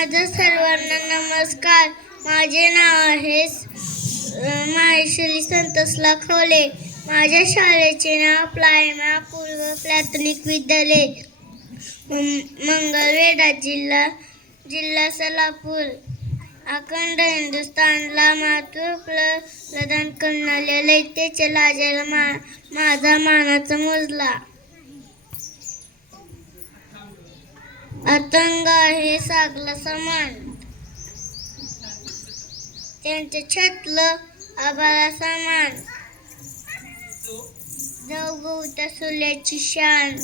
माझा सर्वांना नमस्कार. माझे नाव आहे माहेश्वरी संतोषला खोले. माझ्या शाळेचे नाव प्लायमा पूर्व प्राथमिक विद्यालय मंगळवेढा जिल्हा जिल्हा सोलापूर. अखंड हिंदुस्थानला महत्त्व प्रदान करणाऱ्या लैतेच्या लाजाला मा माझा मानाचा मोजला. अतंग आहे सागला समान. त्यांचं छतलं आबाला समान. जवगवत्या सुल्याची शान.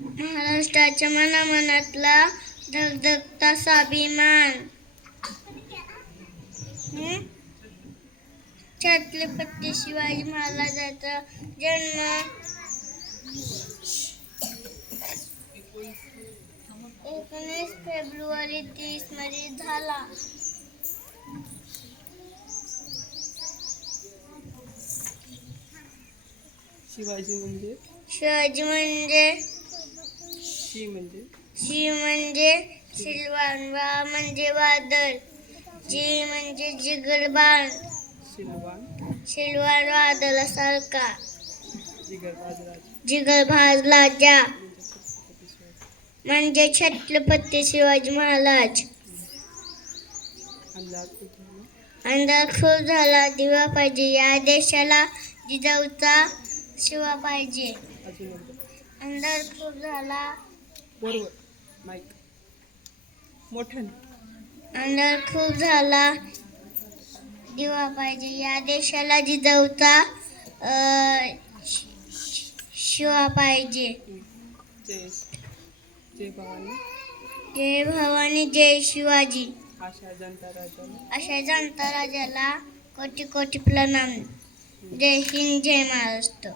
महाराष्ट्राच्या मनामनातला धगधगता स्वाभिमान. हं? छत्रपती शिवाजी महाराजाचा जन्म. एकोणीस फेब्रुवारी तीसमध्ये झाला. शिवाजी म्हणजे? शिवाजी म्हणजे? शी म्हणजे? शी म्हणजे शिलवान वा म्हणजे वादळ जी म्हणजे जिगरबाण शिलवान शिलवान वादळासारखा. जिगर बाजराज जिगर भाजला जा म्हणजे छत्रपती शिवाजी महाराज. अंदाज अंधार खूप झाला दिवा पाहिजे. या देशाला जिजाऊचा शिवा पाहिजे. अंधार खूप झाला. अंधार खूप झाला. दिवा पाहिजे. या देशाला जिजाऊचा शिवा पाहिजे. जय भवानी. जय भवानी जय शिवाजी. आशा जनता राजाला. अशा जनता राजाला कोटी कोटी प्रणाम. जय हिंद जय महाराष्ट्र.